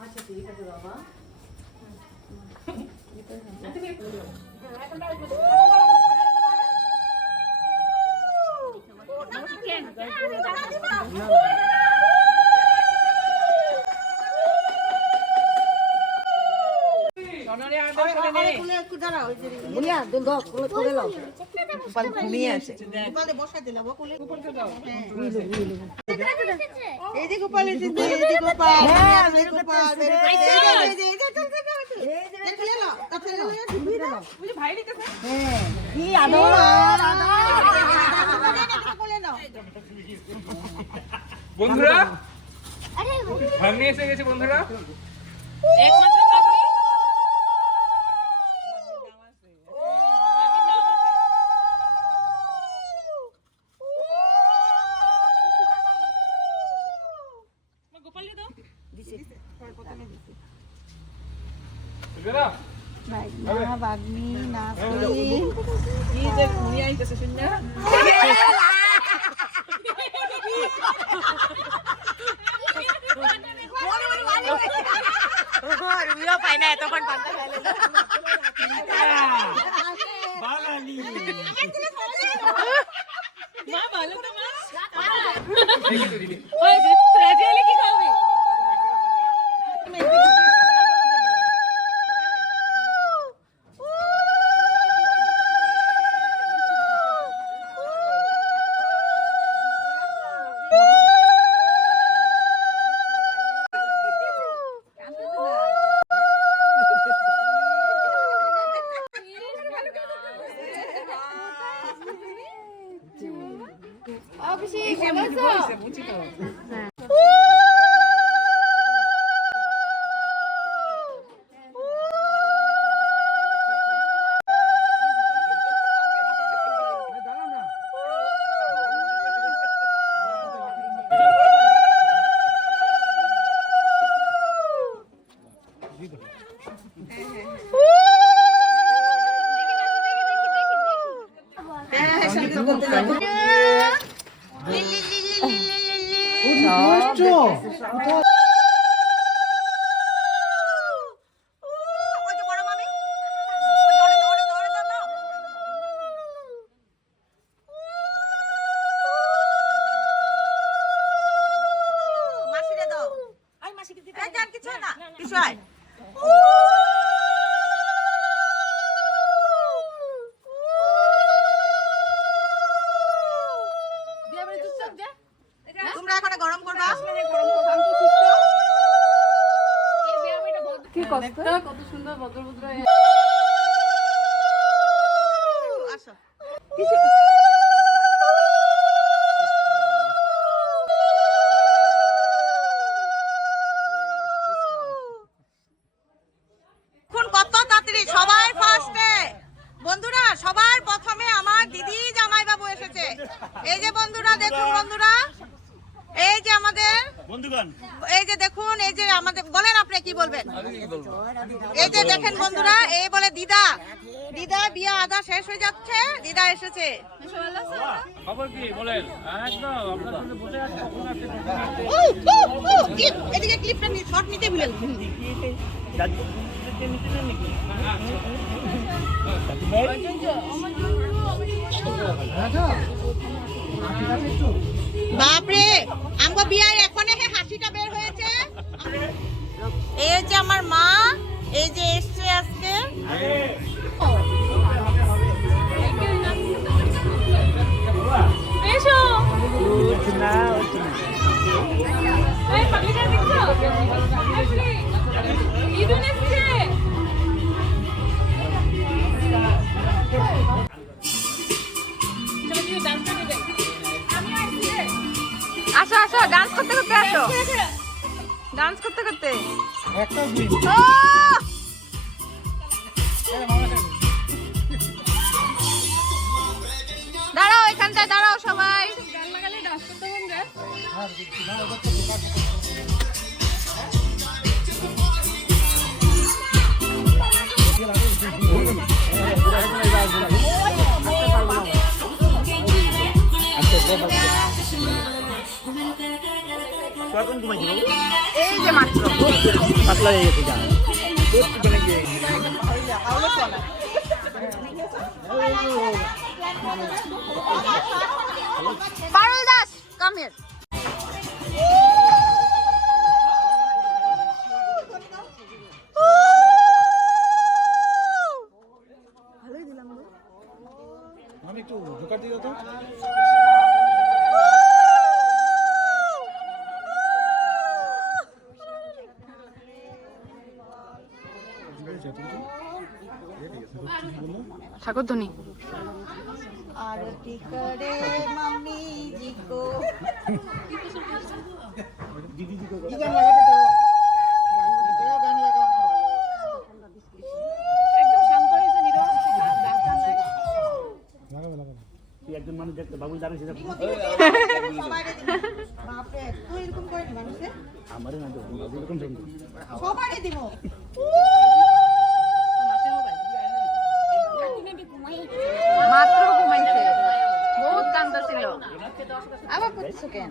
আচ্ছা ঠিক আছে বাবা তুমি ঘুমিয়ে আছে এই যে গোপাল এই যে এই যে গোপাল হ্যাঁ এই যে গোপাল very good. এই যে, এই যে, এই যে, চল, চল, চল, চল। এই যে, ফেলে নাও, তা ফেলে নাও, ঢুকিয়ে দাও। কি আদর ফেলে নাও। বন্ধুরা ভাগ্নি এসে গেছে বন্ধুরা একমাত্র বুঝলা না, বাগনি, নাচি। কি যে ঘুমিয়ে আইতেছে শুননা রুইও পাই না এতক্ষণ পান্তা খাইলে মা ভালো তো মা দেখি তো দিদি ওই যে রাজি হলে কি খাবে ওই যে বড় মামি। ওই যে ওরে, ওরে, ওরে দাও। না। মাসিরে দাও। এই যান, কিছু হয় না, কিছু হয়। তোমরা এখানে গরম করবা কি কষ্ট? কত সুন্দর ভদ্রভদ্র আসো। এখন কত তাড়াতাড়ি সবাই ফার্স্টে বন্ধুরা সবার প্রথমে আমার দিদি জামাইবাবু এসেছে। এই যে বন্ধুরা দেখুন বন্ধুরা বন্ধুগণ। এই যে দেখুন এই যে আমাদের বলেন আপনি কি বলবেন? এই যে দেখেন বন্ধুরা এই বলে দিদা দিদা বিয়া আদা শেষ হয়ে যাচ্ছে দিদা এসেছে। খবর কি? বলেন। এদিকে ক্লিপটা শর্ট নিতে ভুলেন। বাপরে আমগো হে হাসিটা বের হয়েছে। এই হচ্ছে আমার মা এই যে এসছে আজকে। এসো। আসো আসো ডান্স করতে করতে? ডান্স করতে করতে দাঁড়াও এখানটায় দাঁড়াও সবাই। গান লাগালে কখন ঘুমাইছি বাবু? এই যে মাত্র। পাতলা হয়ে গেছে যা। পারুল দাস কাম হিয়ার ঠাকুর ধ্বনি আরতি করে মামি জি না একদম মানুষ দেখতে বাবু জানে তো এরকম সবারই দিব। করছ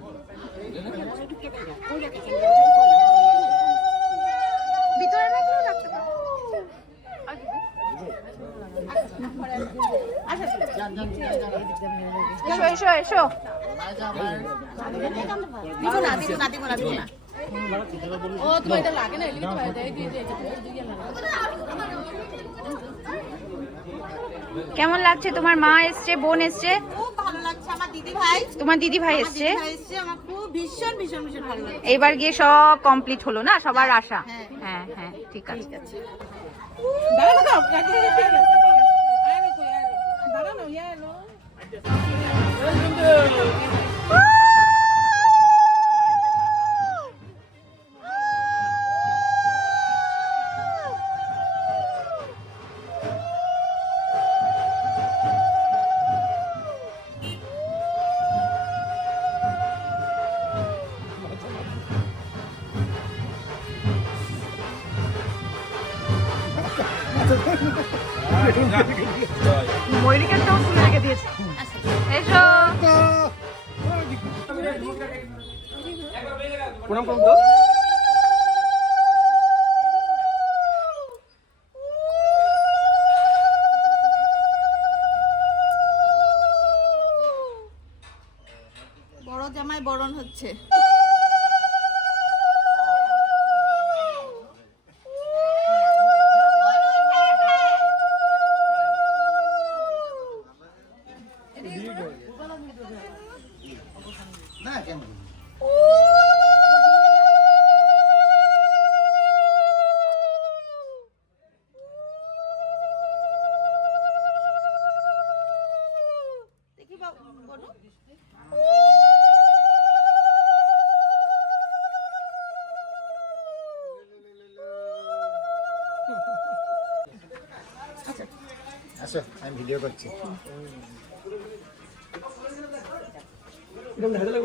এসো এসো এসো না না না না ও তোমার এটা লাগে না কেমন লাগছে তোমার মা এসছে বোন এসছে তোমার দিদি ভাই এসছে? এবার গিয়ে সব কমপ্লিট হলো না? সবার আশা? হ্যাঁ। হ্যাঁ। হ্যাঁ ঠিক আছে। ময়ূরীকে তো ফুল রেখে দিয়েছে। এসো। প্রণাম করুন তো। বড় জামাই বরণ হচ্ছে। আসো আমি ভিডিও করছি। এরকম দেখা যাবে